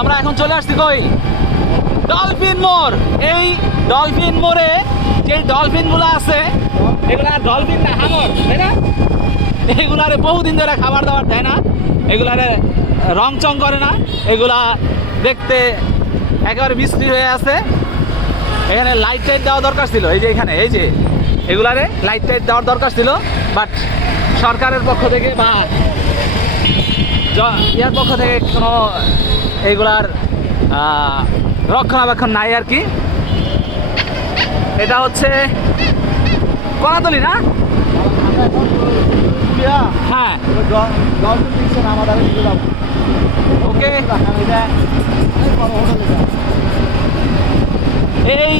আমরা এখন চলে আসছি কই, ডলফিন মোড়। এই ডলফিন মোড়ে যে ডলফিনগুলো আছে, এগুলা ডলফিন না, হাঙর, তাই না? এগুলারে বহুদিন ধরে খাবার দাবার দেয় না, এগুলারে রং চং করে না, এগুলা দেখতে একেবারে বিশ্রী হয়ে আছে। এখানে লাইট টাইট দেওয়া দরকার ছিল, এই যে এখানে এই যে এগুলারে লাইট টাইট দেওয়ার দরকার ছিল, বাট সরকারের পক্ষ থেকে বা ইয়ার পক্ষ থেকে কোনো এইগুলার রক্ষণাবেক্ষণ নাই আর কি। এটা হচ্ছে কলাতলি না? হ্যাঁ, ওকে। এই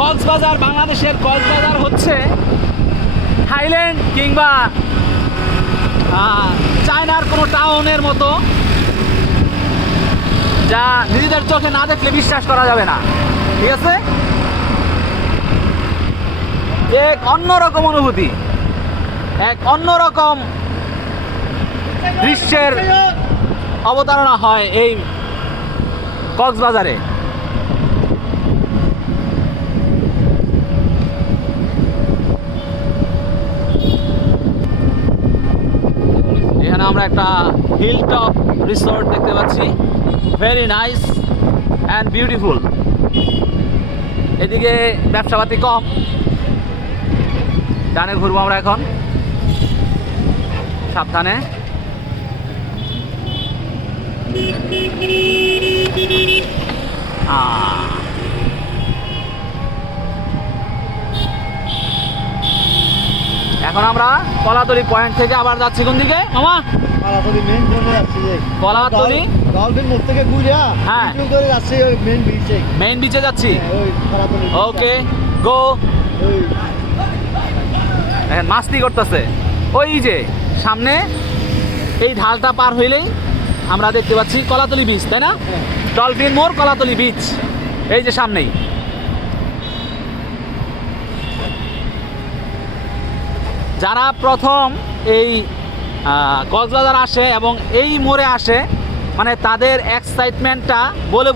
কক্সবাজার, বাংলাদেশের কক্সবাজার হচ্ছে থাইল্যান্ড কিংবা চায়নার কোনো টাউনের মতো, যা নিজেদের চোখে না দেখলে বিশ্বাস করা যাবে না, ঠিক আছে? এক অন্যরকম অনুভূতি, এক অন্যরকম দৃশ্যের অবতারণা হয় এই কক্সবাজারে। এখানে আমরা একটা হিল টপ রিসোর্ট দেখতে পাচ্ছি, ভেরি নাইস অ্যান্ড বিউটিফুল। এদিকে ব্যবসাপাতি কম। ডানে ঘুরবো আমরা এখন, সাবধানে। এখন আমরা কলাতলি পয়েন্ট থেকে আবার যাচ্ছি কোন দিকে মামা? কলাতলি মেইন রোডে যাচ্ছি। কলাতলি ডলফিন মোড় থেকে ঘুরে হ্যাঁ করে যাচ্ছি ওই মেইন বিচে। মেইন বিচে যাচ্ছি। ওই কলাতলি। ওকে গো। এখন মাস্তি করতেছে ওই যে সামনে, এই ঢালটা পার হইলেই আমরা দেখতে পাচ্ছি কলাতলি বিচ, তাই না? ডলফিন মোড়, কলাতলি বিচ, এই যে সামনেই। যারা প্রথম এই কক্সবাজার আসে এবং এই মোড়ে আসে, মানে তাদের এক্সাইটমেন্টটা বলে